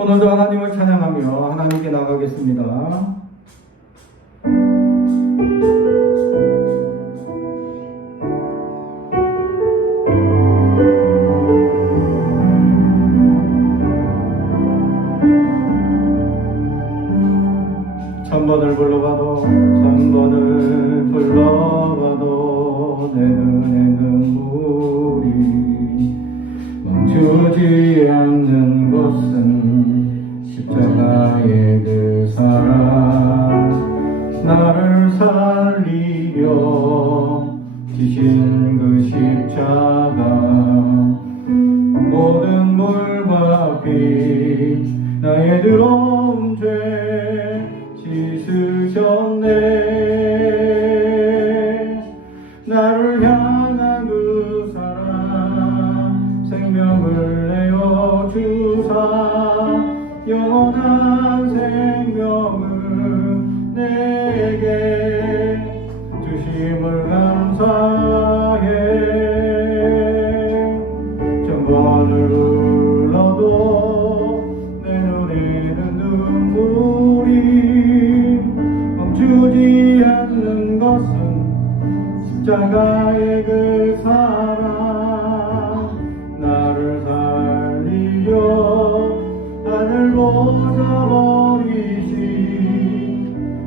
오늘도 하나님을 찬양하며 하나님께 나가겠습니다. 천번을 불러봐도 내 눈에 눈물이 멈추지 않는 것은 십자가의 그 사랑, 나를 살리려 지신 그 십자가, 모든 물과 피 나의 더러운 죄 씻으셨네. 나를 향한 그 사랑, 생명을 내어 주사 영원한 생명을 내게 주심을 감사해. 천번을 불러도 내 눈에는 눈물이 멈추지 않는 것은 십자가의 그 사랑, 나를 살리려 하늘보다 버리신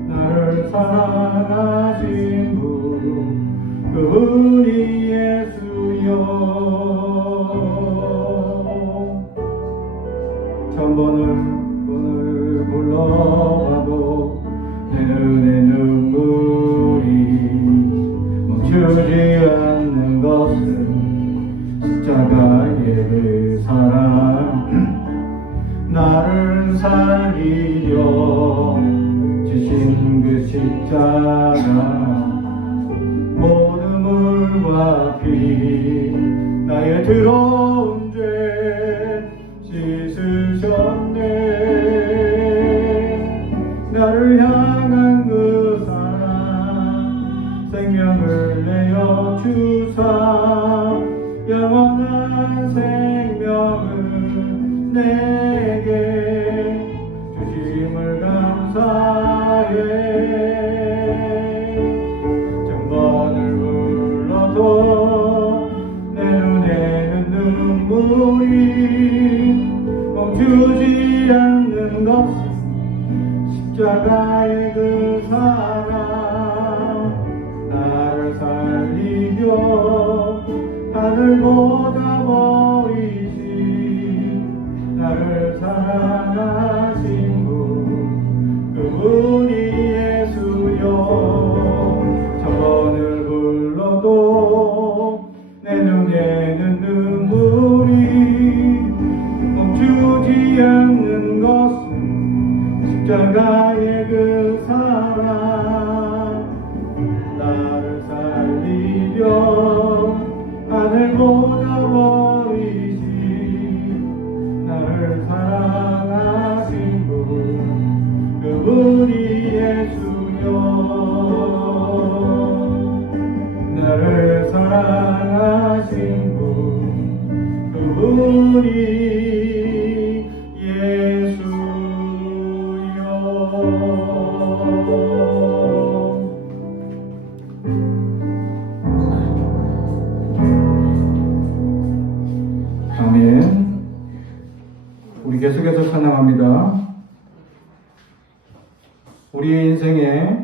나를 사랑하신 분, 그분이 예수여. 천번을 불러봐도 내 눈에 눈물이 멈추지 않는 것은 십자가의 그 사랑, 나를 살리려 주신 그 십자가, 모든 물과 피 나의 더러운 죄 씻으셨네. 나를 향한 그 사랑, 생명을 내어 주사 영원한 생명을 내게 주심을 감사해. 천번을 불러도 내 눈에는 눈물이 멈추지 않는 것은 십자가의 그 사랑, 나를 살리려 하늘보다 버리신 나를 사랑하신 분, 그분이 예수여. 천번을 불러도 내 눈에는 눈물이 멈추지 않는 것은 십자가의 그 사랑, 나를 살리려 하늘보다 버리신 나를 사랑하신 분, 그분이 예수여. 나를 사랑하신 분, 그분이 예수여. 아멘. 우리 계속해서 찬양합니다. 우리 인생에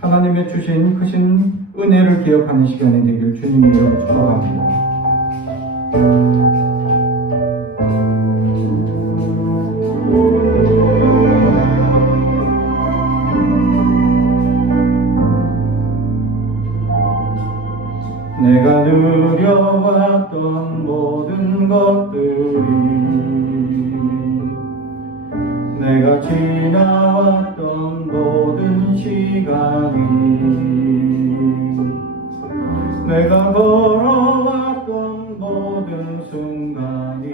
하나님의 주신 크신 은혜를 기억하는 시간이 되길 주님이 축복합니다. 내가 누려왔던 모든 것들이, 내가 지나왔던 모든 시간이, 내가 걸어왔던 모든 순간이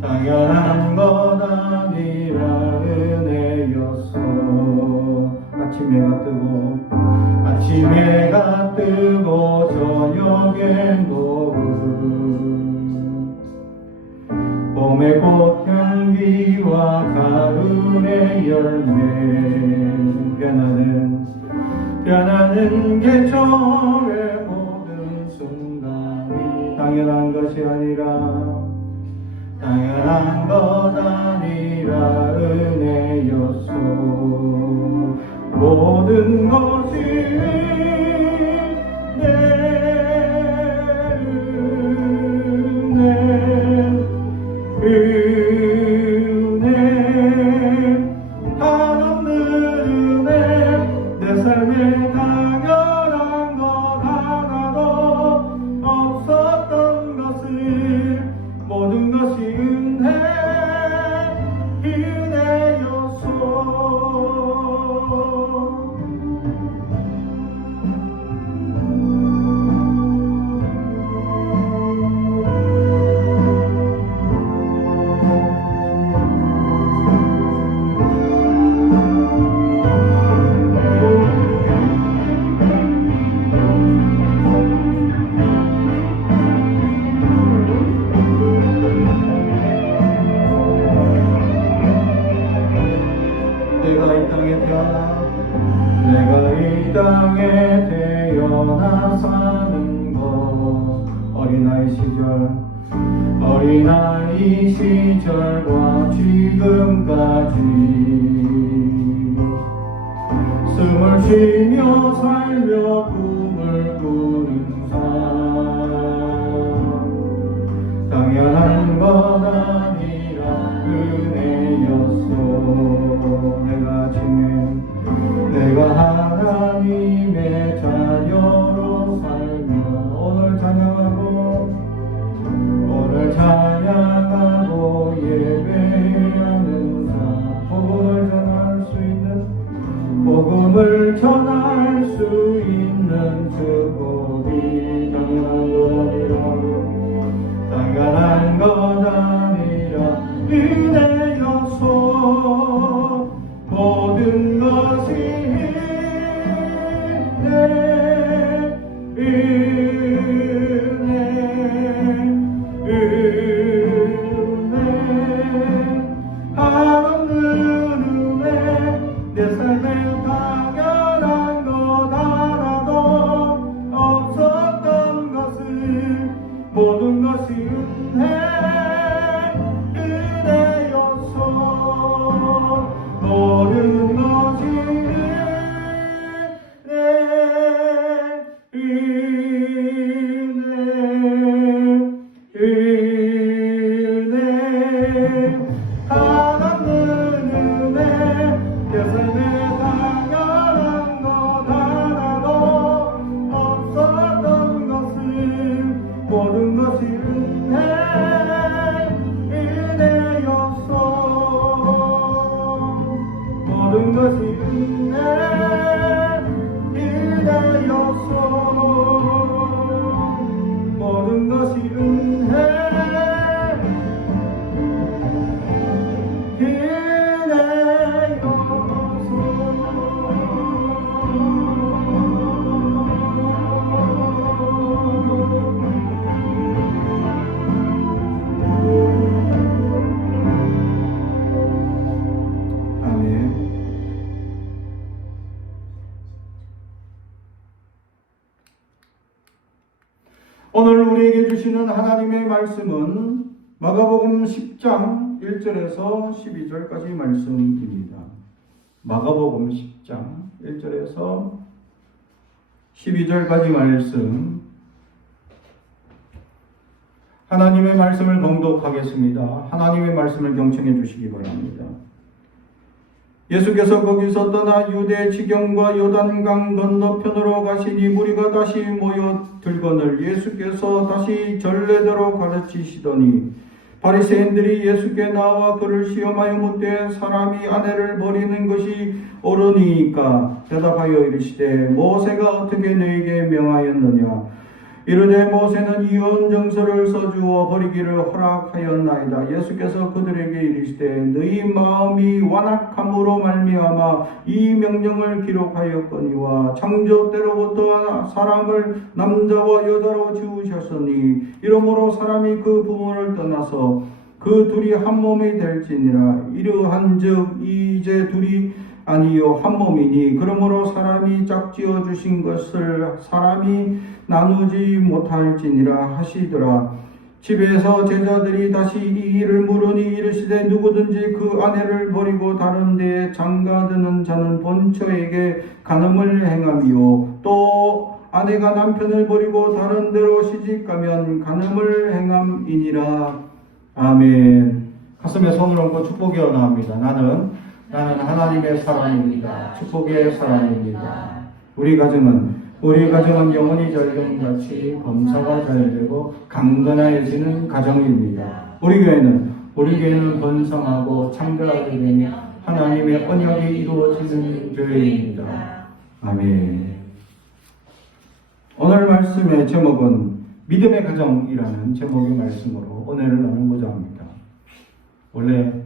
당연한 것 아니라 은혜였어. 아침 해가 뜨고 저녁엔 노을, 봄의 꽃향기와 가을의 열매 변하는 계절의 모든 순간이 당연한 것이 아니라 당연한 것 아니라 은혜였소. 모든 것이 내 은혜 한없는 은혜 내 삶에 당연한 것 하나도 없었던 것을 모든 것이 은혜였소. 내가 이 땅에 태어나 사는 것 어린아이 시절과 지금까지 숨을 쉬며 살며 꿈을 꾸는 삶 당연한 것 아니라 은혜였소. 내가 하나님의 자녀로 살며 오늘 찬양하고 예배하는 삶 복음을 전할 수 있는 축복이 당연한 것 아니라 은혜였소. 모든 것이 한없는 은혜 내 삶에 당연한 것 하나도 없었던 것을 모든 것이 은혜였소. 모든 것이 은혜 한없는 은혜 내 삶에 당연한 것 하나도 없었던 것을 모든 것이 은혜였소. 모든 것이 은혜였소. 모든 것이 오늘 우리에게 주시는 하나님의 말씀은 마가복음 10장 1절에서 12절까지 말씀입니다. 마가복음 10장 1절에서 12절까지 말씀, 하나님의 말씀을 봉독하겠습니다. 하나님의 말씀을 경청해 주시기 바랍니다. 예수께서 거기서 떠나 유대 지경과 요단강 건너편으로 가시니 무리가 다시 모여 들거늘 예수께서 다시 전례대로 가르치시더니 바리새인들이 예수께 나와 그를 시험하여 묻되 사람이 아내를 버리는 것이 옳으니까 대답하여 이르시되 모세가 어떻게 너에게 명하였느냐. 이르되 모세는 이혼정서를 써주어 버리기를 허락하였나이다. 예수께서 그들에게 이르시되 너희 마음이 완악함으로 말미암아 이 명령을 기록하였거니와 창조 때로부터 사람을 남자와 여자로 지으셨으니 이러므로 사람이 그 부모를 떠나서 그 둘이 한 몸이 될지니라. 이러한즉 이제 둘이 아니요 한 몸이니 그러므로 사람이 짝지어 주신 것을 사람이 나누지 못할지니라 하시더라. 집에서 제자들이 다시 이 일을 물으니 이르시되 누구든지 그 아내를 버리고 다른 데에 장가드는 자는 본처에게 간음을 행함이요 또 아내가 남편을 버리고 다른 데로 시집가면 간음을 행함이니라. 아멘. 가슴에 손을 얹고 축복이 원합니다. 나는 하나님의 사람입니다. 축복의 사람입니다. 우리 가정은 영혼이 절경같이 범사가 잘 되고 강건해지는 가정입니다. 우리 교회는 번성하고 창대하게 되며 하나님의 언약이 이루어지는 교회입니다. 아멘. 오늘 말씀의 제목은 믿음의 가정이라는 제목의 말씀으로 은혜를 나누고자 합니다. 원래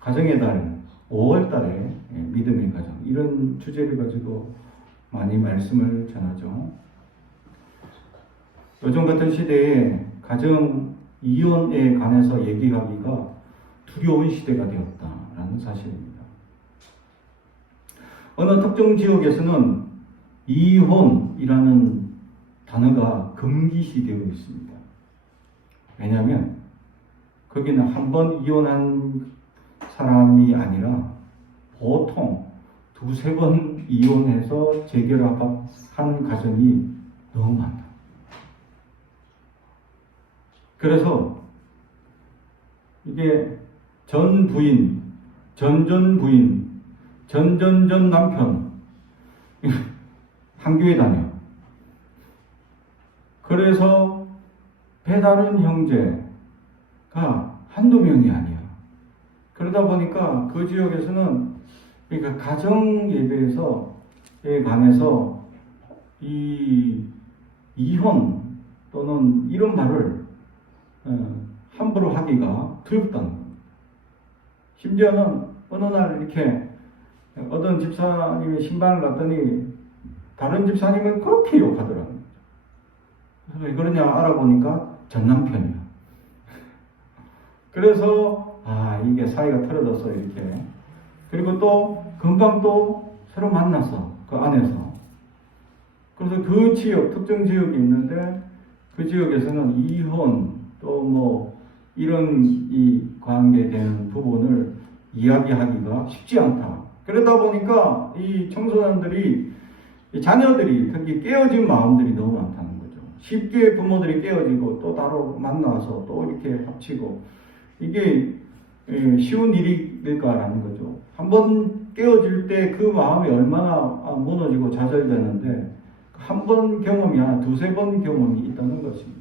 가정의 달 5월 달에 믿음의 가정 이런 주제를 가지고 많이 말씀을 전하죠. 요즘 같은 시대에 가정 이혼에 관해서 얘기하기가 두려운 시대가 되었다라는 사실입니다. 어느 특정 지역에서는 이혼이라는 단어가 금기시되어 있습니다. 왜냐하면 거기는 한 번 이혼한 사람이 아니라 보통 두세 번 이혼해서 재결합한 가정이 너무 많다. 그래서 이게 전 부인, 전전 부인, 전전전 남편 한 교회 다녀. 그래서 배다른 형제가 한두 명이 아니야. 그러다 보니까 그 지역에서는 그러니까 가정 예배에 관해서 이 이혼 또는 이런 말을 함부로 하기가 두렵다는 겁니다. 심지어는 어느 날 이렇게 어떤 집사님의 신방을 갔더니 다른 집사님은 그렇게 욕하더라고요. 그래서 왜 그러냐 알아보니까 전 남편이야. 그래서 이게 사이가 틀어져서 이렇게. 그리고 또 금방 또 새로 만나서 그 안에서. 그래서 그 지역, 특정 지역이 있는데 그 지역에서는 이혼 또 뭐 이런 이 관계되는 부분을 이야기하기가 쉽지 않다. 그러다 보니까 이 청소년들이 이 자녀들이 특히 깨어진 마음들이 너무 많다는 거죠. 쉽게 부모들이 깨어지고 또 따로 만나서 또 이렇게 합치고 이게 쉬운 일일까라는 거죠. 한번 깨어질 때 그 마음이 얼마나 무너지고 좌절되는데 한 번 경험이 아니라 두세 번 경험이 있다는 것입니다.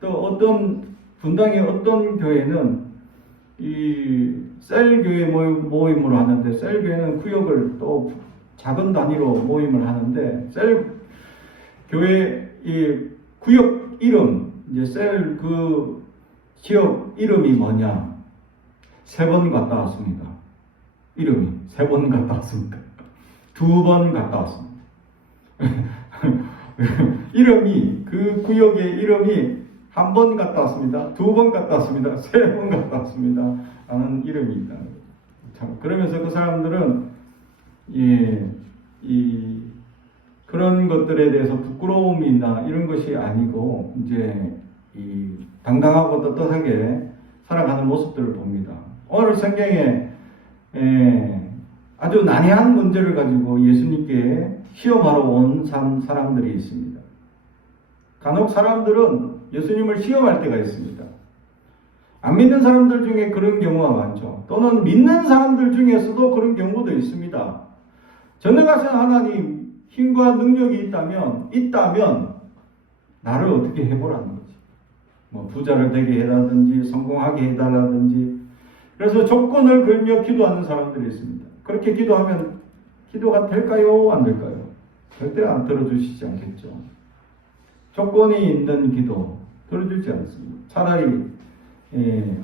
또 어떤 분당의 어떤 교회는 이 셀교회 모임으로 하는데 셀교회는 구역을 또 작은 단위로 모임을 하는데 셀교회 이 구역 이름 이제 셀 그 지역 이름이 뭐냐? 3번 갔다 왔습니다. 이름이 3번 갔다 왔습니다. 2번 갔다 왔습니다. 이름이 그 구역의 이름이 1번 갔다 왔습니다. 2번 갔다 왔습니다. 3번 갔다 왔습니다. 라는 이름이 있다는 거죠. 참 그러면서 그 사람들은 그런 것들에 대해서 부끄러움이나 이런 것이 아니고 이제 당당하고 떳떳하게 살아가는 모습들을 봅니다. 오늘 성경에 아주 난해한 문제를 가지고 예수님께 시험하러 온 사람들이 있습니다. 간혹 사람들은 예수님을 시험할 때가 있습니다. 안 믿는 사람들 중에 그런 경우가 많죠. 또는 믿는 사람들 중에서도 그런 경우도 있습니다. 전능하신 하나님 힘과 능력이 있다면 나를 어떻게 해보라는 거지. 뭐 부자를 되게 해라든지 성공하게 해달라든지. 그래서 조건을 걸며 기도하는 사람들이 있습니다. 그렇게 기도하면 기도가 될까요? 안 될까요? 절대 안 들어주시지 않겠죠. 조건이 있는 기도 들어주지 않습니다. 차라리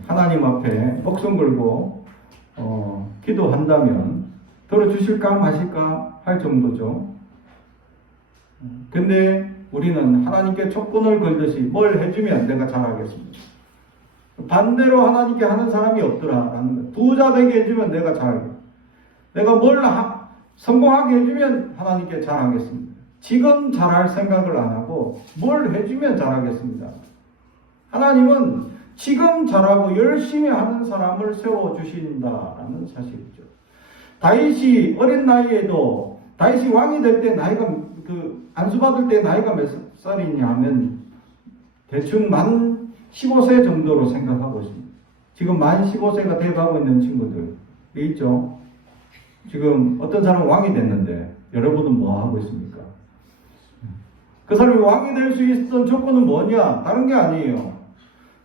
하나님 앞에 목숨 걸고 기도한다면 들어주실까 마실까 할 정도죠. 근데 우리는 하나님께 조건을 걸듯이 뭘 해주면 내가 잘하겠습니다. 반대로 하나님께 하는 사람이 없더라라는 거예요. 부자 되게 해주면 내가 잘하고, 내가 뭘 성공하게 해주면 하나님께 잘하겠습니다. 지금 잘할 생각을 안 하고 뭘 해주면 잘하겠습니다. 하나님은 지금 잘하고 열심히 하는 사람을 세워주신다라는 사실이죠. 다윗이 어린 나이에도, 다윗이 왕이 될 때 나이가, 안수받을 때 나이가 몇 살이냐 하면 대충 만 15세 정도로 생각하고 있습니다. 지금 만 15세가 돼가고 있는 친구들 있죠. 지금 어떤 사람은 왕이 됐는데 여러분은 뭐 하고 있습니까? 그 사람이 왕이 될 수 있었던 조건은 뭐냐? 다른 게 아니에요.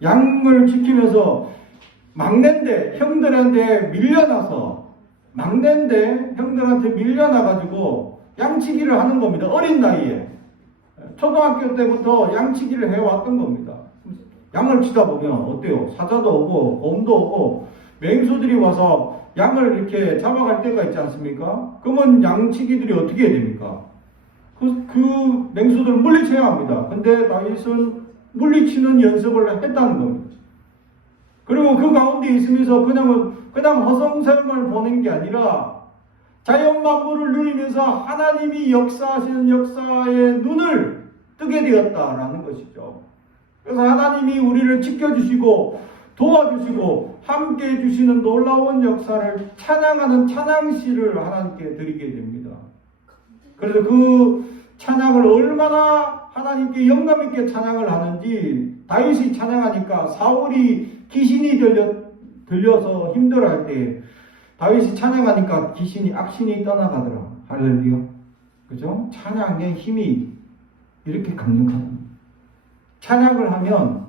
양을 지키면서 막내인데 형들한테 밀려나서, 막내인데 형들한테 밀려나가지고 양치기를 하는 겁니다. 어린 나이에. 초등학교 때부터 양치기를 해왔던 겁니다. 양을 치다 보면 어때요? 사자도 오고 곰도 오고 맹수들이 와서 양을 이렇게 잡아갈 때가 있지 않습니까? 그러면 양치기들이 어떻게 해야 됩니까? 그 맹수들을 물리쳐야 합니다. 근데 다윗은 물리치는 연습을 했다는 겁니다. 그리고 그 가운데 있으면서 그냥 허송세월을 보낸 게 아니라 자연 만물을 누리면서 하나님이 역사하시는 역사의 눈을 뜨게 되었다라는 것이죠. 그래서 하나님이 우리를 지켜주시고 도와주시고 함께 해주시는 놀라운 역사를 찬양하는 찬양시를 하나님께 드리게 됩니다. 그래서 그 찬양을 얼마나 하나님께 영감 있게 찬양을 하는지, 다윗이 찬양하니까 사울이 귀신이 들려서 힘들어할 때 다윗이 찬양하니까 악신이 떠나가더라. 할렐루야. 그죠? 찬양의 힘이 이렇게 강력합니다. 찬양을 하면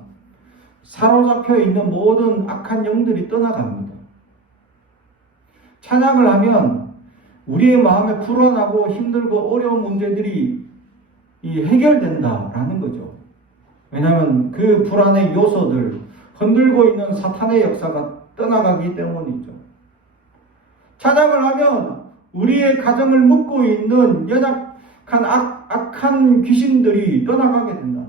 사로잡혀 있는 모든 악한 영들이 떠나갑니다. 찬양을 하면 우리의 마음에 불안하고 힘들고 어려운 문제들이 해결된다라는 거죠. 왜냐하면 그 불안의 요소들, 흔들고 있는 사탄의 역사가 떠나가기 때문이죠. 찬양을 하면 우리의 가정을 묶고 있는 연약한 악한 귀신들이 떠나가게 된다.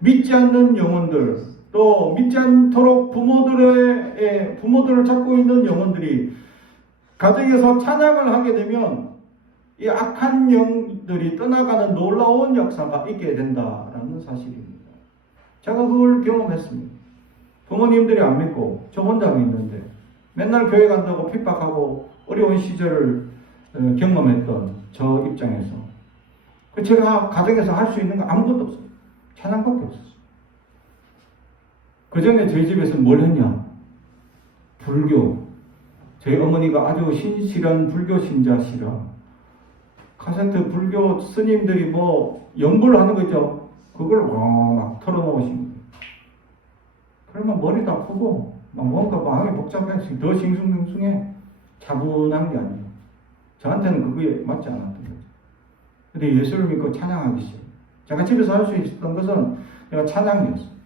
믿지 않는 영혼들, 또 믿지 않도록 부모들을 찾고 있는 영혼들이 가정에서 찬양을 하게 되면 이 악한 영들이 떠나가는 놀라운 역사가 있게 된다라는 사실입니다. 제가 그걸 경험했습니다. 부모님들이 안 믿고 저 혼자 믿는데 맨날 교회 간다고 핍박하고 어려운 시절을 경험했던 저 입장에서 제가 가정에서 할 수 있는 거 아무것도 없어요. 찬양밖에 없었어요. 그 전에 저희 집에서 뭘 했냐? 불교. 저희 어머니가 아주 신실한 불교 신자시라 카세트 불교 스님들이 뭐 연불 하는 거 있죠? 그걸 막 털어놓으신 거예요. 그러면 머리도 아프고 막 뭔가 마음이 복잡해서 더 싱숭생숭해. 차분한 게 아니에요. 저한테는 그게 맞지 않았던 거죠. 근데 예수를 믿고 찬양하기 시작해요. 제가 집에서 할 수 있었던 것은 내가 찬양이었어요.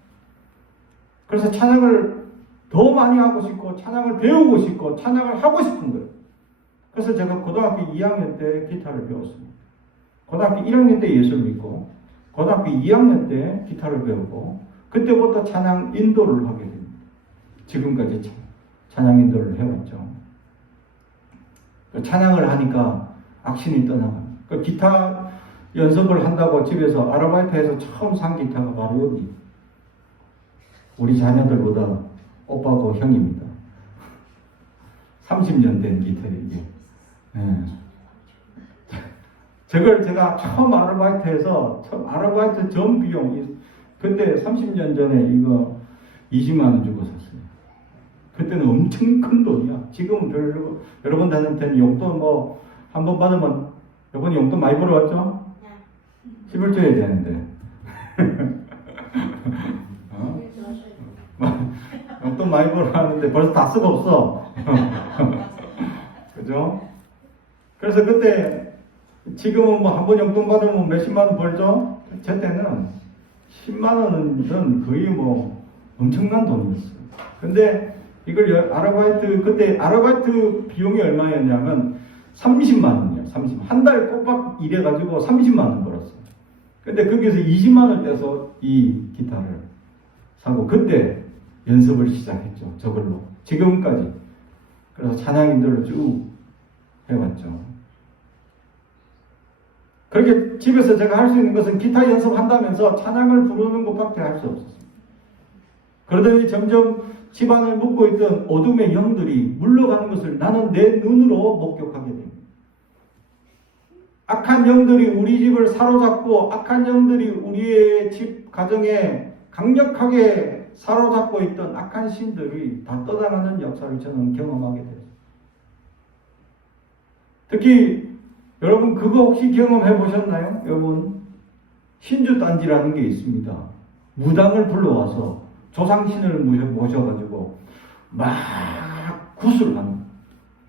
그래서 찬양을 더 많이 하고 싶고 찬양을 배우고 싶고 찬양을 하고 싶은 거예요. 그래서 제가 고등학교 2학년 때 기타를 배웠습니다. 고등학교 1학년 때 예수를 믿고 고등학교 2학년 때 기타를 배우고 그때부터 찬양 인도를 하게 됩니다. 지금까지 찬양 인도를 해왔죠. 찬양을 하니까 악신이 떠나갑니다. 그 기타 연습을 한다고 집에서 아르바이트해서 처음 산 기타가 바로 여기. 우리 자녀들보다 오빠고 형입니다. 30년 된 기타예요, 이게. 네. 저걸 제가 처음 아르바이트해서, 아르바이트 전 비용, 그때 30년 전에 이거 20만원 주고 샀어요. 그때는 엄청 큰 돈이야. 지금은 별로, 여러분들한테는 용돈 뭐, 한 번 받으면, 여러분이 용돈 많이 벌어왔죠? 11조 해야 되는데. 용돈 많이 벌어왔는데 벌써 다 쓰고 없어. 그죠? 그래서 그때, 지금은 뭐 한 번 용돈 받으면 몇십만원 벌죠? 제 때는 10만원은 거의 뭐 엄청난 돈이었어요. 근데 이걸 그때 아르바이트 비용이 얼마였냐면 30만원이에요. 30만. 한 달 꼬박 일해가지고 30만원 벌었어요. 근데 거기서 20만원 떼서 이 기타를 사고, 그때 연습을 시작했죠. 저걸로. 지금까지. 그래서 찬양인들로 쭉 해왔죠. 그렇게 집에서 제가 할 수 있는 것은 기타 연습한다면서 찬양을 부르는 것밖에 할 수 없었습니다. 그러더니 점점 집안을 묶고 있던 어둠의 영들이 물러가는 것을 나는 내 눈으로 목격하게 됩니다. 악한 영들이 우리 집을 사로잡고 악한 영들이 우리의 집 가정에 강력하게 사로잡고 있던 악한 신들이 다 떠나가는 역사를 저는 경험하게 됐어요. 특히 여러분 그거 혹시 경험해 보셨나요? 여러분 신주단지라는 게 있습니다. 무당을 불러와서 조상신을 모셔가지고 막 구슬을 하는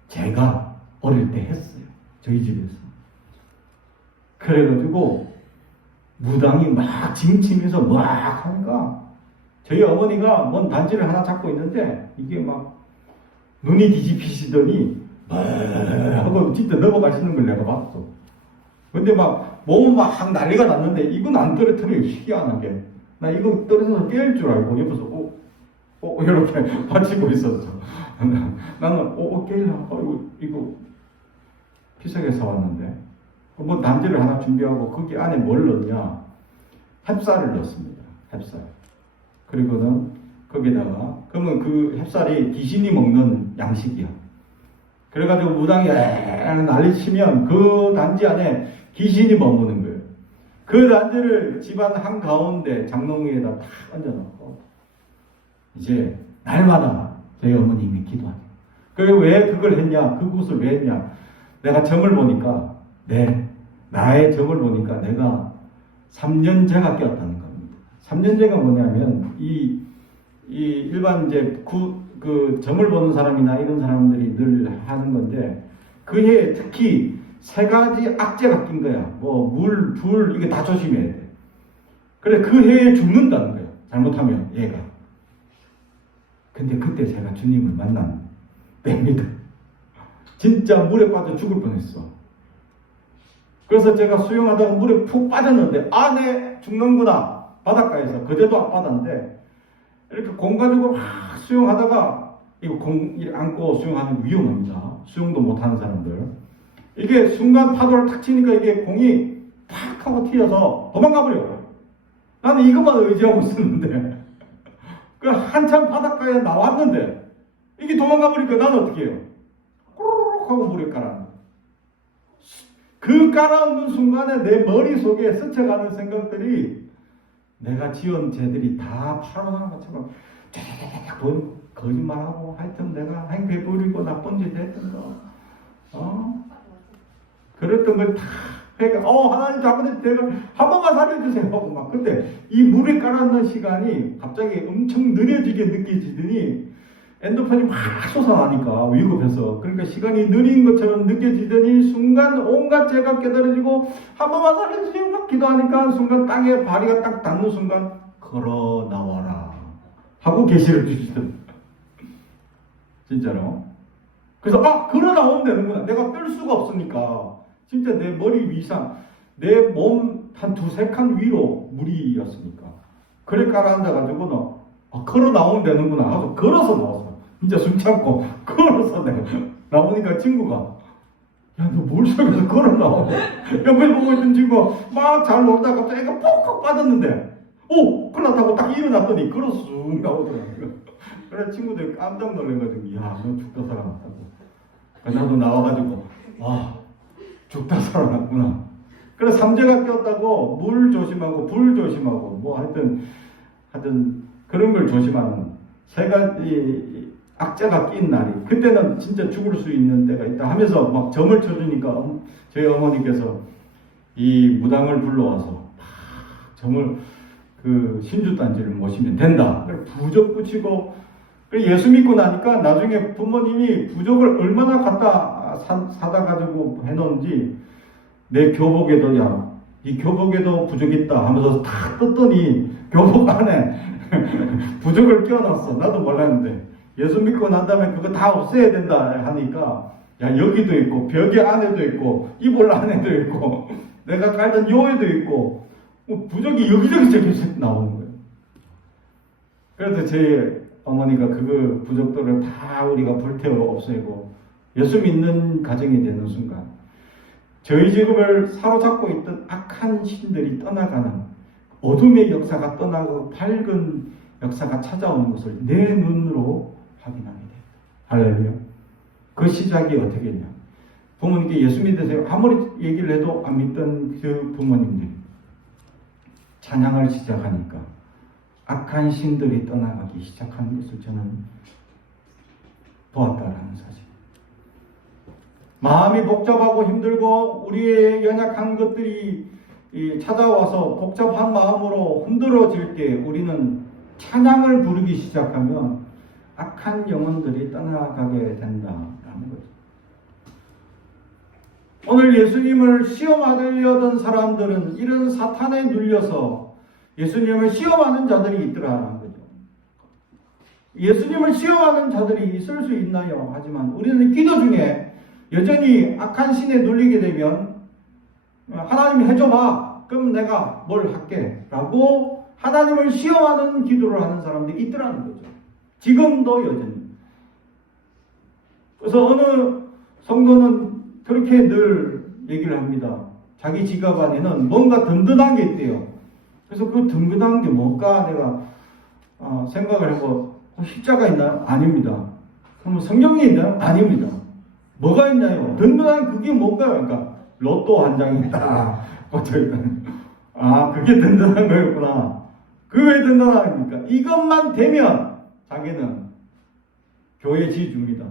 제가 어릴 때 했어요. 저희 집에서. 그래가지고 무당이 막 징치면서 막 하니까 저희 어머니가 뭔 단지를 하나 잡고 있는데 이게 막 눈이 뒤집히시더니 하고 진짜 넘어가시는 걸 내가 봤어. 근데 막 몸은 막 난리가 났는데 이건 안 떨어뜨려요. 희한하게. 나 이거 떨어져서 깰 줄 알고 옆에서 이렇게 받치고 있었어. 나는 깰라. 이거 비싸게 사왔는데 뭐 단지를 하나 준비하고 거기 안에 뭘 넣냐? 햅쌀을 넣습니다. 햅쌀. 그리고는 거기다가 그러면 그 햅쌀이 귀신이 먹는 양식이야. 그래가지고 무당이 난리치면 그 단지 안에 귀신이 머무는 거예요. 그 단지를 집안 한가운데 장롱 위에다 탁 얹어놓고 이제 날마다 저희 어머님이 기도하죠. 그리고 왜 그걸 했냐? 그것을 왜 했냐? 내가 점을 보니까 나의 점을 보니까 내가 3년제가 꼈다는 겁니다. 3년제가 뭐냐면 이 일반 이제 그 점을 보는 사람이나 이런 사람들이 늘 하는 건데 그 해에 특히 3가지 악재가 낀 거야. 뭐 물, 불 이게 다 조심해야 돼. 그래 그 해에 죽는다는 거야. 잘못하면 얘가. 근데 그때 제가 주님을 만난 때입니다. 진짜 물에 빠져 죽을 뻔했어. 그래서 제가 수영하다가 물에 푹 빠졌는데 내 죽는구나. 바닷가에서 그제도 앞바다인데 이렇게 공 가지고 막 수영하다가 이거 공 안고 수영하는 거 위험합니다. 수영도 못하는 사람들. 이게 순간 파도를 탁 치니까 이게 공이 탁 하고 튀어서 도망가 버려요. 나는 이것만 의지하고 있었는데 그 한참 바닷가에 나왔는데 이게 도망가 버리니까 나는 어떻게 해요? 꼬르륵 하고 물에 깔아. 그 깔아앉는 순간에 내 머릿속에 스쳐가는 생각들이 내가 지은 죄들이 다 파로나는 것처럼 거짓말하고 하여튼 내가 행패 부리고 나쁜 짓 했던 거 그랬던 걸 다 하나님 잘못했 내가 한 번만 살려주세요 하고 막 근데 이 물에 깔아앉는 시간이 갑자기 엄청 느려지게 느껴지더니 엔도핀이 막 솟아나니까 위급해서 그러니까 시간이 느린 것처럼 느껴지더니 순간 온갖 죄가 깨달아지고 한 번만 살려주세요 막 기도하니까 순간 땅에 발이가 딱 닿는 순간 걸어 나와라 하고 계시를 주시더라고요. 진짜로. 그래서 걸어 나오면 되는구나. 내가 뺄 수가 없으니까 진짜 내 머리 위상 내 몸 한 2-3칸 위로 물이었으니까 그래 깔아앉아가지고는 걸어 나오면 되는구나 하고 걸어서 나왔어. 진짜 숨 참고 걸어서 내가 나오니까 친구가 야 너 뭘 속에서 걸어 나와. 옆에 보고 있던 친구가 막 잘 놀다가 갑자기 애가 푹 빠졌는데 큰일 났다고 딱 일어났더니 걸어서 쑥 나오더라고요. 그래 친구들 깜짝 놀래가지고 야 너 죽다 살아났다고. 나도 나와가지고 죽다 살아났구나. 그래서 3재가 꼈다고 물 조심하고 불 조심하고 뭐 하여튼 그런 걸 조심하는 3가지 악재가 낀 날이 그때는 진짜 죽을 수 있는 때가 있다 하면서 막 점을 쳐주니까 저희 어머니께서 이 무당을 불러와서 점을 그 신주단지를 모시면 된다. 부적 붙이고 예수 믿고 나니까 나중에 부모님이 부적을 얼마나 갖다 사다 가지고 해놓은지 내 교복에도 이 교복에도 부적 있다 하면서 다 떴더니 교복 안에 부적을 끼워놨어. 나도 몰랐는데 예수 믿고 난 다음에 그거 다 없애야 된다 하니까 여기도 있고 벽에 안에도 있고 이불 안에도 있고 내가 깔던 요에도 있고 부적이 여기저기 저기 나오는 거예요. 그래서 제 어머니가 그 부족들을 다 우리가 불태워 없애고 예수 믿는 가정이 되는 순간 저희 집을 사로잡고 있던 악한 신들이 떠나가는 어둠의 역사가 떠나고 밝은 역사가 찾아오는 것을 내 눈으로 확인하게 됩니다. 할렐루야. 그 시작이 어떻게 했냐. 부모님께 예수 믿으세요. 아무리 얘기를 해도 안 믿던 그 부모님들이 찬양을 시작하니까 악한 신들이 떠나가기 시작하는 것을 저는 보았다라는 사실. 마음이 복잡하고 힘들고 우리의 연약한 것들이 찾아와서 복잡한 마음으로 흔들어질 때 우리는 찬양을 부르기 시작하면 악한 영혼들이 떠나가게 된다라는 거죠. 오늘 예수님을 시험하려던 사람들은 이런 사탄에 눌려서 예수님을 시험하는 자들이 있더라라는 거죠. 예수님을 시험하는 자들이 있을 수 있나요? 하지만 우리는 기도 중에 여전히 악한 신에 눌리게 되면 하나님 해줘봐. 그럼 내가 뭘 할게. 라고 하나님을 시험하는 기도를 하는 사람들이 있더라는 거죠. 지금도 여전히. 그래서 어느 성도는 그렇게 늘 얘기를 합니다. 자기 지갑 안에는 뭔가 든든한 게 있대요. 그래서 그 든든한 게 뭘까 내가 생각을 해보. 십자가 있나요? 아닙니다. 그럼 성경이 있나요? 아닙니다. 뭐가 있나요? 든든한 그게 뭔가요? 그러니까 로또 한 장이 딱 꽂혀있다는. 그게 든든한 거였구나. 그게 왜 든든합니까? 이것만 되면 자기는 교회 지줍니다.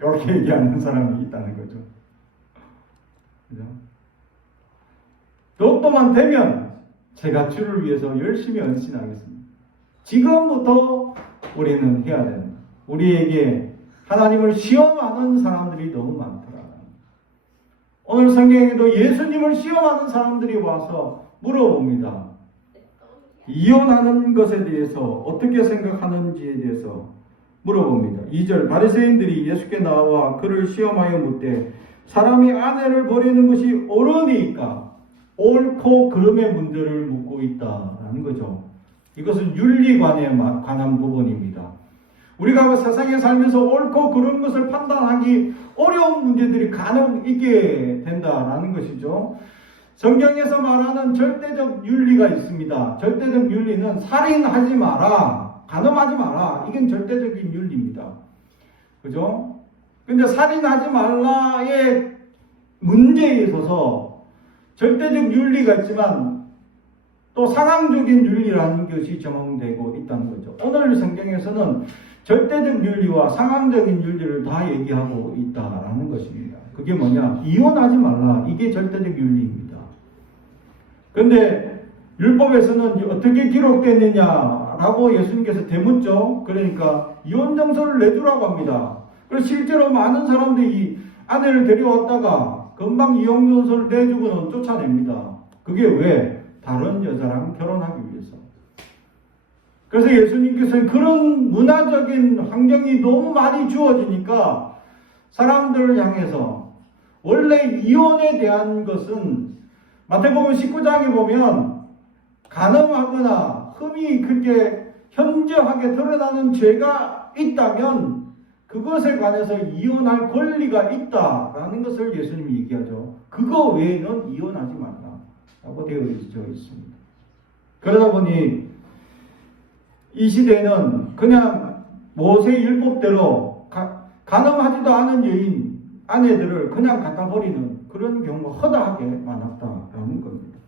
이렇게 얘기하는 사람이 있다는 거죠. 그죠? 로또만 되면 제가 주를 위해서 열심히 헌신하겠습니다. 지금부터 우리는 해야 됩니다. 우리에게 하나님을 시험하는 사람들이 너무 많더라. 오늘 성경에도 예수님을 시험하는 사람들이 와서 물어봅니다. 이혼하는 것에 대해서 어떻게 생각하는지에 대해서 물어봅니다. 2절 바리새인들이 예수께 나와 그를 시험하여 묻되 사람이 아내를 버리는 것이 옳으니까 옳고 그름의 문제를 묻고 있다라는 거죠. 이것은 윤리관에 관한 부분입니다. 우리가 세상에 살면서 옳고 그른 것을 판단하기 어려운 문제들이 간혹 있게 된다라는 것이죠. 성경에서 말하는 절대적 윤리가 있습니다. 절대적 윤리는 살인하지 마라, 간음하지 마라. 이건 절대적인 윤리입니다. 그죠? 근데 살인하지 말라의 문제에 있어서 절대적 윤리가 있지만 또 상황적인 윤리라는 것이 적용되고 있다는 거죠. 오늘 성경에서는 절대적 윤리와 상황적인 윤리를 다 얘기하고 있다라는 것입니다. 그게 뭐냐? 이혼하지 말라. 이게 절대적 윤리입니다. 그런데 율법에서는 어떻게 기록됐느냐라고 예수님께서 되묻죠. 그러니까 이혼 정서를 내주라고 합니다. 그래서 실제로 많은 사람들이 아내를 데려왔다가 금방 이혼 정서를 내주고는 쫓아냅니다. 그게 왜? 다른 여자랑 결혼하기 위해서. 그래서 예수님께서는 그런 문화적인 환경이 너무 많이 주어지니까 사람들을 향해서 원래 이혼에 대한 것은 마태복음 19장에 보면 간음하거나 흠이 그렇게 현저하게 드러나는 죄가 있다면 그것에 관해서 이혼할 권리가 있다라는 것을 예수님이 얘기하죠. 그거 외에는 이혼하지 말라라고 되어 있습니다. 그러다 보니 이 시대는 그냥 모세 율법대로 간음하지도 않은 여인, 아내들을 그냥 갖다 버리는 그런 경우가 허다하게 많았다라는 겁니다.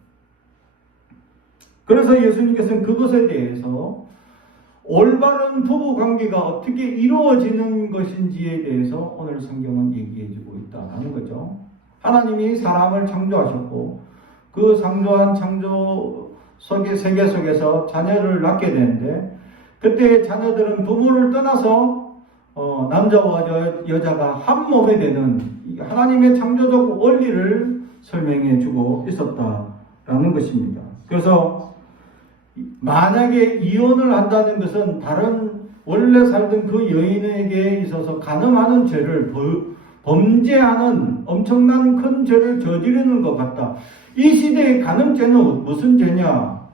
그래서 예수님께서는 그것에 대해서 올바른 부부 관계가 어떻게 이루어지는 것인지에 대해서 오늘 성경은 얘기해주고 있다라는 거죠. 하나님이 사람을 창조하셨고 그 창조한 창조 속의 세계 속에서 자녀를 낳게 되는데 그때 자녀들은 부모를 떠나서 남자와 여자가 한 몸이 되는 하나님의 창조적 원리를 설명해 주고 있었다라는 것입니다. 그래서 만약에 이혼을 한다는 것은 다른 원래 살던 그 여인에게 있어서 간음하는 죄를 범죄하는 엄청난 큰 죄를 저지르는 것 같다. 이 시대의 간음죄는 무슨 죄냐?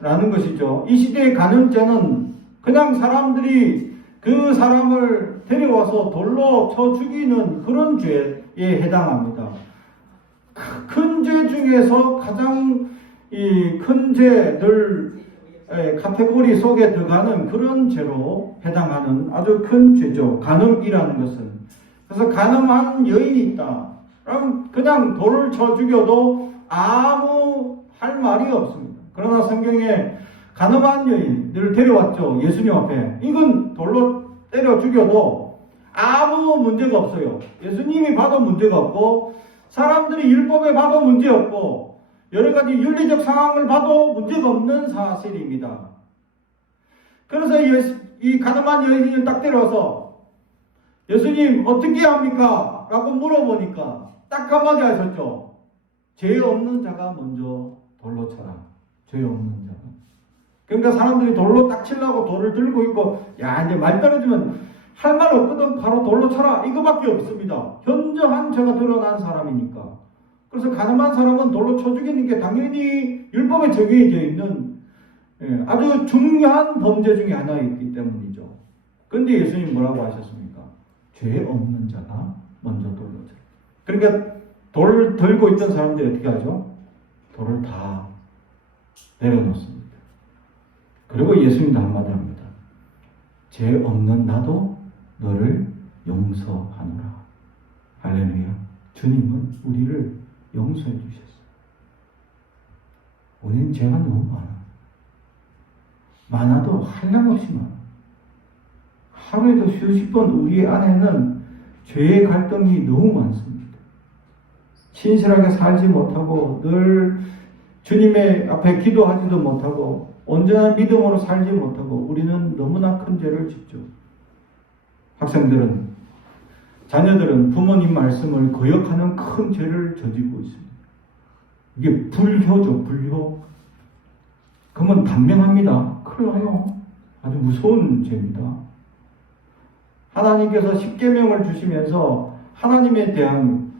라는 것이죠. 이 시대의 간음죄는 그냥 사람들이 그 사람을 데려와서 돌로 쳐 죽이는 그런 죄에 해당합니다. 큰 죄 중에서 가장 큰 죄, 늘 카테고리 속에 들어가는 그런 죄로 해당하는 아주 큰 죄죠. 간음이라는 것은. 그래서 간음한 여인이 있다. 그럼 그냥 돌을 쳐 죽여도 아무 할 말이 없습니다. 그러나 성경에 간음한 여인을 데려왔죠. 예수님 앞에. 이건 돌로 때려 죽여도 아무 문제가 없어요. 예수님이 봐도 문제가 없고 사람들이 율법에 봐도 문제 없고 여러 가지 윤리적 상황을 봐도 문제가 없는 사실입니다. 그래서 이 간음한 여인을 딱 데려와서 예수님 어떻게 합니까? 라고 물어보니까 딱 한마디 하셨죠. 죄 없는 자가 먼저 돌로 쳐라. 죄 없는 자가. 그러니까 사람들이 돌로 딱 치려고 돌을 들고 있고 야 이제 말 떨어지면 할 말 없거든. 바로 돌로 쳐라. 이거밖에 없습니다. 현저한 죄가 드러난 사람이니까. 그래서 가늠한 사람은 돌로 쳐 죽이는 게 당연히 율법에 정해져 있는 아주 중요한 범죄 중에 하나이기 때문이죠. 그런데 예수님 뭐라고 하셨습니까? 죄 없는 자가 먼저 돌로 쳐. 그러니까 돌을 들고 있던 사람들이 어떻게 하죠? 돌을 다 내려놓습니다. 그리고 예수님도 한마디 합니다. 죄 없는 나도 너를 용서하노라. 할렐루야. 주님은 우리를 용서해 주셨어요. 우리는 죄가 너무 많아도 한량없이 많아. 하루에도 수십 번 우리 안에는 죄의 갈등이 너무 많습니다. 신실하게 살지 못하고 늘 주님의 앞에 기도하지도 못하고 온전한 믿음으로 살지 못하고 우리는 너무나 큰 죄를 짓죠. 학생들은, 자녀들은 부모님 말씀을 거역하는 큰 죄를 저지르고 있습니다. 이게 불효죠, 불효. 그러면 단명합니다. 큰일 나요. 아주 무서운 죄입니다. 하나님께서 십계명을 주시면서 하나님에 대한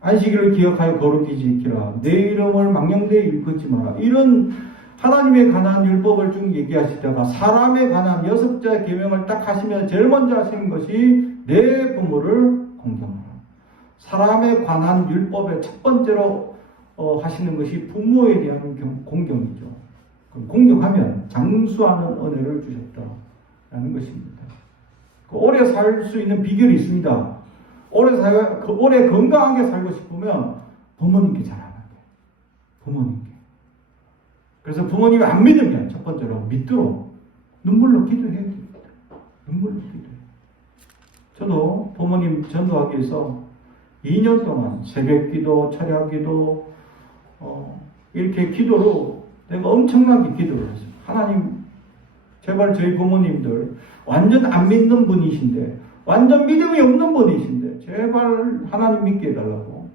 안식일을 기억하여 거룩히 지키라. 내 이름을 망령되이 일컫지 마라. 이런 하나님에 관한 율법을 쭉 얘기하시다가 사람에 관한 6자 계명을 딱 하시면 제일 먼저 하시는 것이 내 부모를 공경하라. 사람에 관한 율법의 첫 번째로 하시는 것이 부모에 대한 공경이죠. 공경하면 장수하는 은혜를 주셨다라는 것입니다. 오래 살 수 있는 비결이 있습니다. 오래 건강하게 살고 싶으면 부모님께 잘하는 거예요. 부모님께. 그래서 부모님이 안 믿으면 첫 번째로 믿도록 눈물로 기도해야 됩니다. 눈물로 기도해요. 저도 부모님 전도하기 위해서 2년 동안 새벽 기도, 철야 기도, 이렇게 기도로 내가 엄청나게 기도를 했어요. 하나님, 제발 저희 부모님들 완전 안 믿는 분이신데, 완전 믿음이 없는 분이신데, 제발 하나님 믿게 해달라고.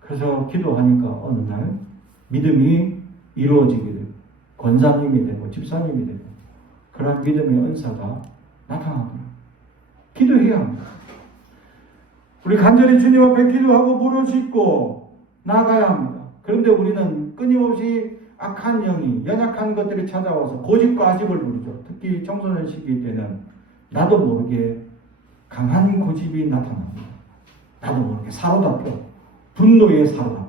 그래서 기도하니까 어느 날 믿음이 이루어지게 되고, 권사님이 되고, 집사님이 되고, 그런 믿음의 은사가 나타나더라. 기도해야 합니다. 우리 간절히 주님 앞에 기도하고 무릎 꿇고 나아가야 합니다. 그런데 우리는 끊임없이 악한 영이, 연약한 것들이 찾아와서 고집과 아집을 부리죠. 특히 청소년 시기 때는 나도 모르게 강한 고집이 나타납니다. 나도 모르게 사로잡혀. 분노에 사로잡혀.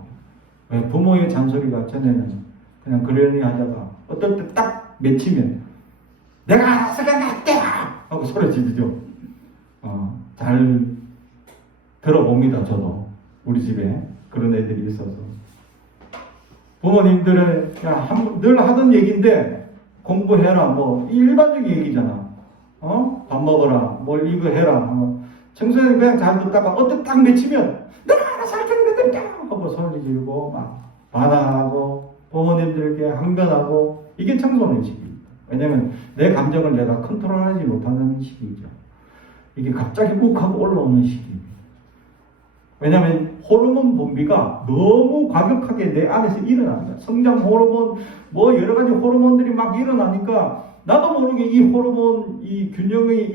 왜? 부모의 잔소리가 전에는 그냥 그러니 하다가 어떨 때 딱 맺히면 내가 알아서 갈게! 하고 소리 지르죠. 잘 들어봅니다. 저도 우리 집에 그런 애들이 있어서 부모님들은 늘 하던 얘기인데 공부해라 뭐 일반적인 얘기잖아. 밥 먹어라 뭘 이거 해라 하면 청소년이 그냥 잘 듣다가 어떤 딱 맺히면 내가 알아서 할 테니까 하고 소리 지르고 막 반항하고 부모님들에게 항변하고 이게 청소년 시기입니다. 왜냐면 내 감정을 내가 컨트롤하지 못하는 시기죠. 이게 갑자기 욱하고 올라오는 시기입니다. 왜냐하면 호르몬 분비가 너무 과격하게 내 안에서 일어납니다. 성장 호르몬, 뭐 여러 가지 호르몬들이 막 일어나니까 나도 모르게 이 호르몬, 이 균형이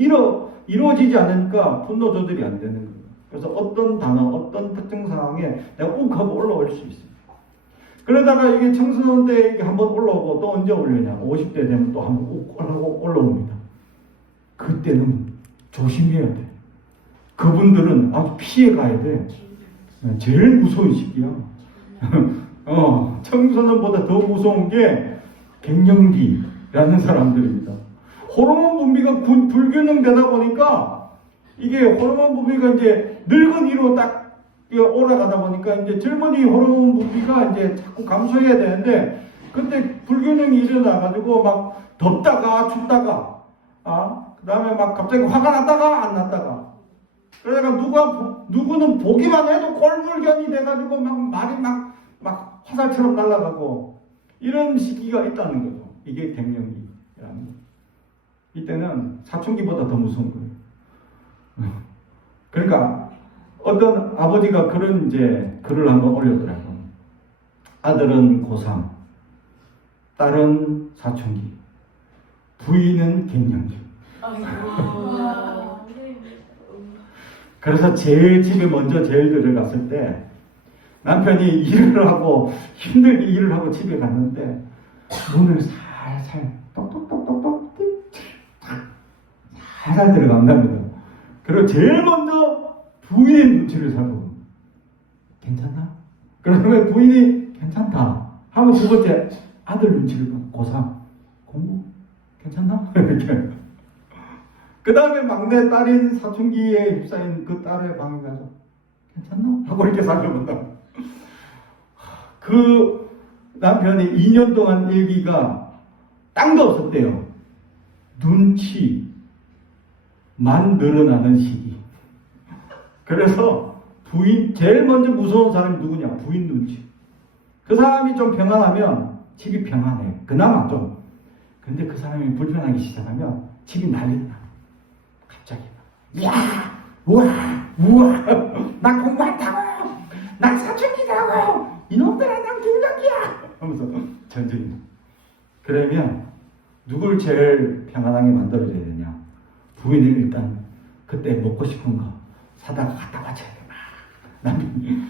이루어지지 않으니까 분노 조절이 안 되는 거예요. 그래서 어떤 단어, 어떤 특정 상황에 내가 욱하고 올라올 수 있습니다. 그러다가 이게 청소년 때 이게 한번 올라오고 또 언제 올려냐? 50대 되면 또 한번 올라옵니다. 그때는 조심해야 돼. 그분들은 아주 피해 가야 돼. 제일 무서운 시기야. 청소년보다 더 무서운 게 갱년기라는 사람들입니다. 호르몬 분비가 불균형 되다 보니까 이게 호르몬 분비가 이제 늙은이로 딱 올라가다 보니까 이제 젊은이 호르몬 분비가 이제 자꾸 감소해야 되는데 그때 불균형이 일어나가지고 막 덥다가 춥다가 그 다음에 막 갑자기 화가 났다가 안 났다가 그러다가 누구는 보기만 해도 꼴불견이 돼가지고 막 말이 막 화살처럼 날아가고 이런 시기가 있다는 거죠. 이게 갱년기라는 거. 이때는 사춘기보다 더 무서운 거예요. 그러니까 어떤 아버지가 그런 이제 글을 한번 올렸더라고요. 아들은 고3, 딸은 사춘기, 부인은 갱년기. 그래서 제일 집에 먼저 제일 들어갔을 때 남편이 일을 하고 힘들게 일을 하고 집에 갔는데 문을 살살 똑똑똑똑똑 살살 들어간답니다. 그리고 제일 먼저 부인의 눈치를 살펴봅니다. 괜찮나? 그러면 부인이 괜찮다 하면 두 번째 아들 눈치를 보고 고3 공부 괜찮나? 이렇게. 그 다음에 막내 딸인 사춘기에 휩싸인 그 딸의 방에 가서 괜찮나? 하고 이렇게 살펴본다. 그 남편이 2년 동안 일기가 딴 거 없었대요. 눈치만 늘어나는 시기. 그래서 부인, 제일 먼저 무서운 사람이 누구냐? 부인 눈치. 그 사람이 좀 평안하면 집이 평안해. 그나마 좀. 근데 그 사람이 불편하기 시작하면 집이 난리가 나. 갑자기. 야! 우와! 나 공부한다고! 나 사춘기라고! 이놈들아, 난 갱년기야! 하면서 전쟁이 나. 그러면 누굴 제일 평안하게 만들어줘야 되냐? 부인을 일단 그때 먹고 싶은 거 사다가 갖다 바쳐야 돼. 남편이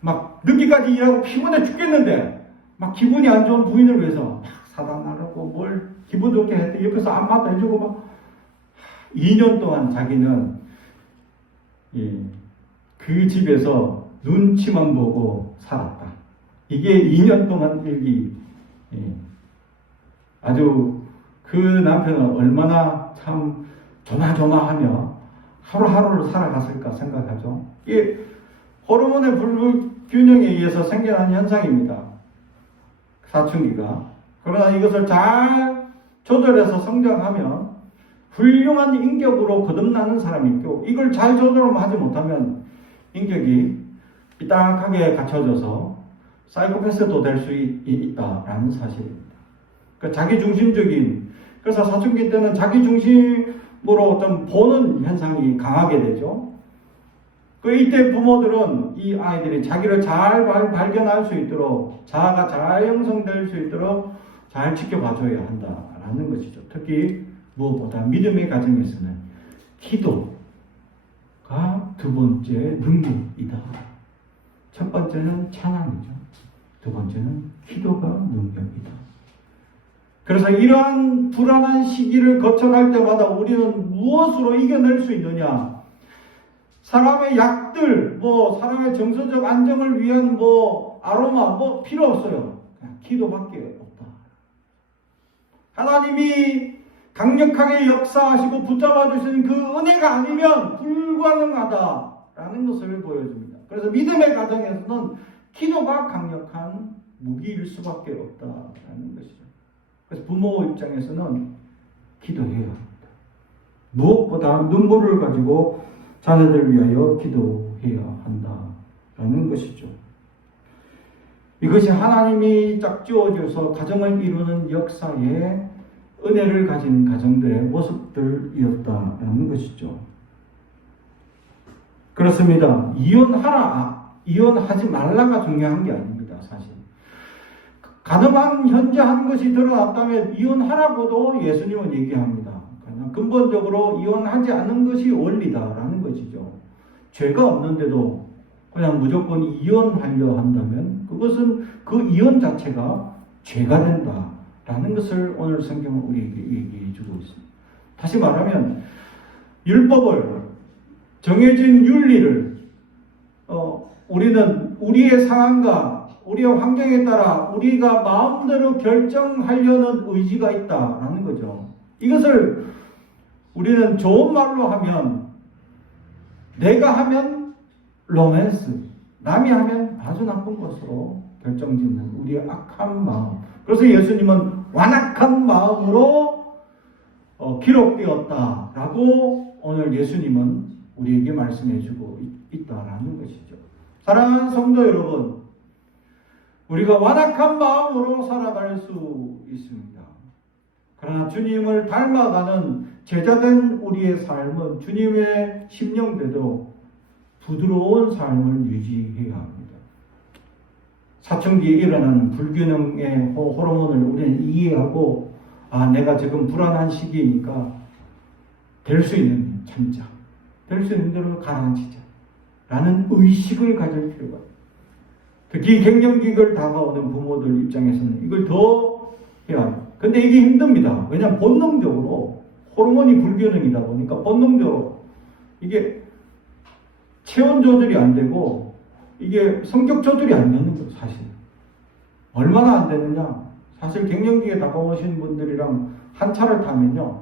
막 늦게까지 일하고 피곤해 죽겠는데 막 기분이 안 좋은 부인을 위해서 막 사다 나르고 뭘 기분 좋게 했대. 옆에서 안마도 해주고 막 2년 동안 자기는 그 집에서 눈치만 보고 살았다. 이게 2년 동안 일기. 아주 그 남편은 얼마나 참 조마조마하며 하루하루를 살아갔을까 생각하죠. 이게 호르몬의 불균형에 의해서 생겨난 현상입니다. 사춘기가. 그러나 이것을 잘 조절해서 성장하면 훌륭한 인격으로 거듭나는 사람이 있고 이걸 잘 조절하지 못하면 인격이 삐딱하게 갖춰져서 사이코패스도 될 수 있다라는 사실입니다. 그러니까 자기중심적인, 그래서 사춘기 때는 자기중심으로 좀 보는 현상이 강하게 되죠. 이때 부모들은 이 아이들이 자기를 잘 발견할 수 있도록, 자아가 잘 형성될 수 있도록 잘 지켜봐줘야 한다라는 것이죠. 특히 무엇보다 믿음의 가정에서는 기도가 두 번째 능력이다. 첫 번째는 찬양이죠. 두 번째는 기도가 능력이다. 그래서 이러한 불안한 시기를 거쳐갈 때마다 우리는 무엇으로 이겨낼 수 있느냐? 사람의 약들, 사람의 정서적 안정을 위한 아로마, 필요 없어요. 그냥 기도밖에 없다. 하나님이 강력하게 역사하시고 붙잡아 주시는 그 은혜가 아니면 불가능하다라는 것을 보여줍니다. 그래서 믿음의 가정에서는 기도가 강력한 무기일 수밖에 없다라는 것이죠. 그래서 부모 입장에서는 기도해야 합니다. 무엇보다 눈물을 가지고 자녀들을 위하여 기도해야 한다라는 것이죠. 이것이 하나님이 짝지어줘서 가정을 이루는 역사에 은혜를 가진 가정들의 모습들이었다라는 것이죠. 그렇습니다. 이혼하지 말라가 중요한 게 아닙니다. 사실 가늠한 현재한 것이 드러났다면 이혼하라고도 예수님은 얘기합니다. 그러나 근본적으로 이혼하지 않는 것이 원리다라는 것이죠. 죄가 없는데도 그냥 무조건 이혼하려 한다면 그건 그것은 그 이혼 자체가 죄가 된다라는 것을 오늘 성경은 우리에게 얘기해 주고 있습니다. 다시 말하면 율법을, 정해진 윤리를 우리는 우리의 상황과 우리의 환경에 따라 우리가 마음대로 결정하려는 의지가 있다라는 거죠. 이것을 우리는 좋은 말로 하면, 내가 하면 로맨스, 남이 하면 아주 나쁜 것으로 결정짓는 우리의 악한 마음. 그래서 예수님은 완악한 마음으로 기록되었다라고 오늘 예수님은 우리에게 말씀해주고 있다라는 것이죠. 사랑하는 성도 여러분, 우리가 완악한 마음으로 살아갈 수 있습니다. 그러나 주님을 닮아가는 제자된 우리의 삶은 주님의 심령대로 부드러운 삶을 유지해야 합니다. 사춘기에 일어나는 불균형의 호르몬을 우리는 이해하고, 내가 지금 불안한 시기이니까 될 수 있는 참자, 될 수 있는 대로 가라앉히자 라는 의식을 가질 필요가 있습니다. 특히 갱년기를 다가오는 부모들 입장에서는 이걸 더 해야 합니다. 근데 이게 힘듭니다. 왜냐하면 본능적으로 호르몬이 불균형이다 보니까 본능적으로 이게 체온 조절이 안 되고 이게 성격 조절이 안 되는 거예요. 사실 얼마나 안 되느냐, 사실 갱년기에 다가오신 분들이랑 한 차를 타면요,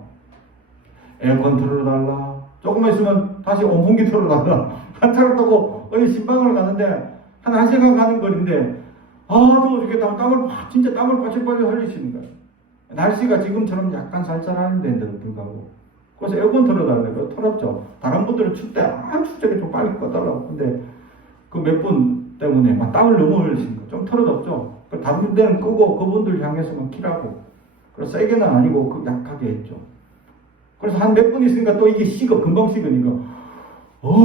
에어컨 틀어달라, 조금만 있으면 다시 온풍기 틀어달라, 한 차를 타고 어디 신방을 가는데 한 1시간 가는 거리인데 더워 죽겠다, 진짜 땀을 빠질빠질 흘리시는 거예요. 날씨가 지금처럼 약간 쌀쌀한 데인데도 불구하고. 그래서 에어컨 틀어달라고 틀었죠. 다른 분들은 춥대, 춥게 좀 빨리 꺼달라고. 근데 그 몇 분 때문에 막 땀을 너무 흘리시는 거예요. 좀 틀어졌죠. 다른 데는 끄고 그분들 향해서만 키라고. 그래서 세게는 아니고 그 약하게 했죠. 그래서 한 몇 분 있으니까 또 이게 금방 식으니까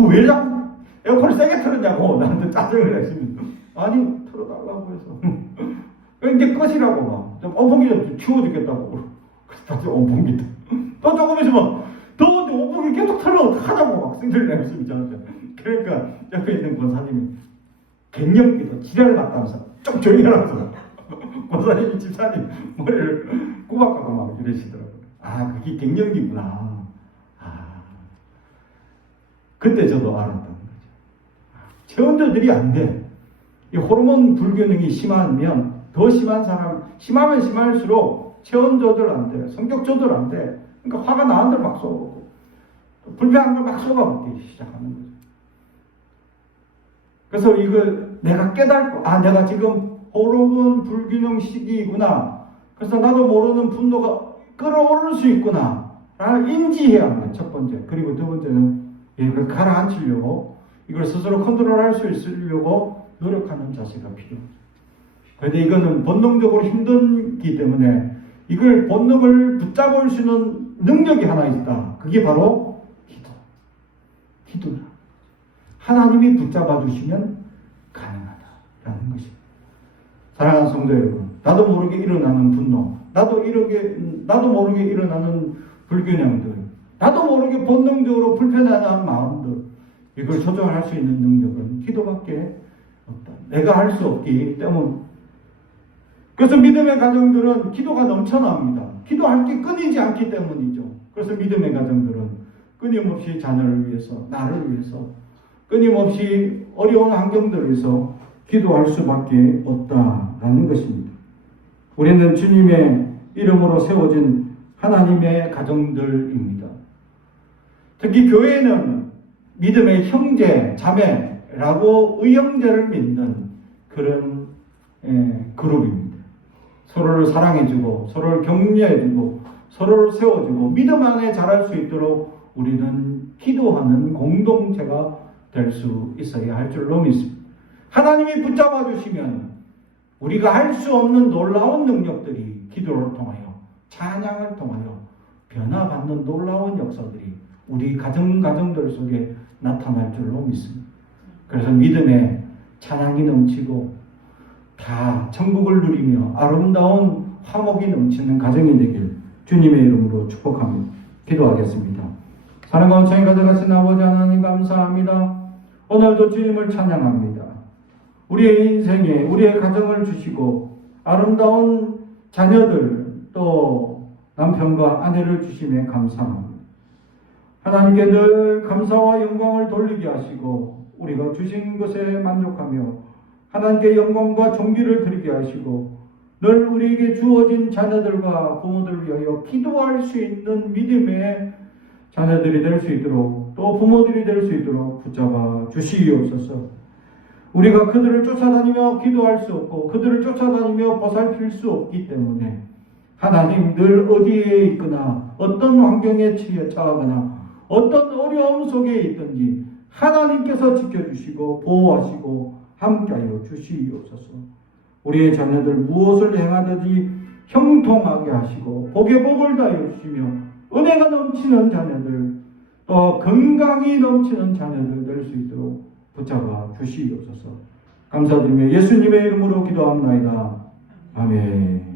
왜 자꾸 에어컨을 세게 틀었냐고 나한테 짜증을 내시면, 아니 틀어달라고 해서 이제 꺼시라고 막 온풍기 좀 추워 죽겠다고. 그래서 다시 온풍기 또 조금 있으면 더운데 온풍기 계속 틀면 어떡하자고 막 승질 내시면 저한테. 그러니까 옆에 있는 권사님이 갱년기도 지랄을 났다면서 좀 조용히 하라면서 권사님이 집사님 머리를 꼬박꼬박 막 이러시더라고요. 그게 갱년기구나. 그때 저도 알았던 거죠. 체온 조절이 안 돼. 이 호르몬 불균형이 심하면 더 심한 사람, 심하면 심할수록 체온 조절 안 돼, 성격 조절 안 돼. 그러니까 화가 나는 대로 막 쏘고 불편한 걸 막 쏘아먹기 시작하는 거죠. 그래서 이걸 내가 깨닫고, 내가 지금 호르몬 불균형 시기이구나. 그래서 나도 모르는 분노가 끌어오를 수 있구나 라는 인지해야 합니다. 첫 번째. 그리고 두 번째는 이걸 가라앉히려고, 이걸 스스로 컨트롤할 수 있으려고 노력하는 자세가 필요합니다. 그런데 이거는 본능적으로 힘들기 때문에 이걸 본능을 붙잡을 수 있는 능력이 하나 있다. 그게 바로 기도라. 하나님이 붙잡아 주시면 가능하다라는 것입니다. 사랑하는 성도 여러분, 나도 모르게 일어나는 분노, 나도 모르게 일어나는 불균형들, 나도 모르게 본능적으로 불편한 마음들, 이걸 조정할 수 있는 능력은 기도밖에 없다. 내가 할 수 없기 때문. 그래서 믿음의 가정들은 기도가 넘쳐납니다. 기도할 게 끊이지 않기 때문이죠. 그래서 믿음의 가정들은 끊임없이 자녀를 위해서, 나를 위해서, 끊임없이 어려운 환경들에서 기도할 수밖에 없다라는 것입니다. 우리는 주님의 이름으로 세워진 하나님의 가정들입니다. 특히 교회는 믿음의 형제, 자매라고 의형제를 믿는 그런 그룹입니다. 서로를 사랑해주고, 서로를 격려해주고, 서로를 세워주고, 믿음 안에 자랄 수 있도록 우리는 기도하는 공동체가 될 수 있어야 할 줄로 믿습니다. 하나님이 붙잡아 주시면 우리가 할 수 없는 놀라운 능력들이 기도를 통하여, 찬양을 통하여 변화받는 놀라운 역사들이 우리 가정들 속에 나타날 줄로 믿습니다. 그래서 믿음에 찬양이 넘치고 다 천국을 누리며 아름다운 화목이 넘치는 가정이 되길 주님의 이름으로 축복합니다. 기도하겠습니다. 사랑과 은총이 가져가신 아버지 하나님 감사합니다. 오늘도 주님을 찬양합니다. 우리의 인생에 우리의 가정을 주시고 아름다운 자녀들 또 남편과 아내를 주심에 감사합니다. 하나님께 늘 감사와 영광을 돌리게 하시고 우리가 주신 것에 만족하며 하나님께 영광과 존귀를 드리게 하시고 늘 우리에게 주어진 자녀들과 부모들을 위하여 기도할 수 있는 믿음의 자녀들이 될 수 있도록 또 부모들이 될 수 있도록 붙잡아 주시옵소서. 우리가 그들을 쫓아다니며 기도할 수 없고 그들을 쫓아다니며 보살필 수 없기 때문에 하나님 늘 어디에 있거나 어떤 환경에 처하거나 어떤 어려움 속에 있든지 하나님께서 지켜주시고 보호하시고 함께하여 주시옵소서. 우리의 자녀들 무엇을 행하든지 형통하게 하시고 복에 복을 다하여 주시며 은혜가 넘치는 자녀들 또 건강이 넘치는 자녀들 될 수 있도록 붙잡아 주시옵소서. 감사드리며 예수님의 이름으로 기도합나이다. 아멘.